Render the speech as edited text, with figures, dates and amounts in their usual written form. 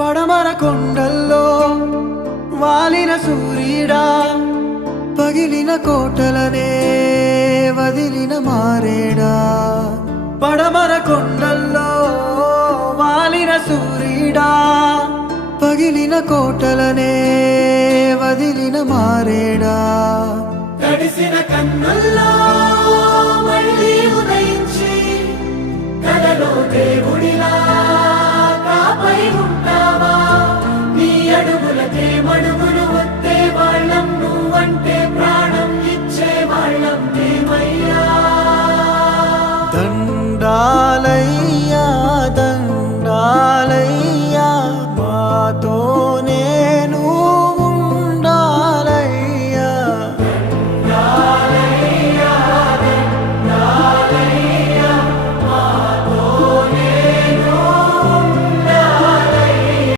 పడమర కొండల్లో వాలిన సూర్యుడా, పగిలిన కోటలనే వదిలిన మారేడా. పడమర కొండల్లో వాలిన సూర్యుడా, పగిలిన కోటలనే వదిలిన మారేడా. తడిసిన కన్నుల్లో మళ్ళీ ఉదయించి కలలో దేవుడు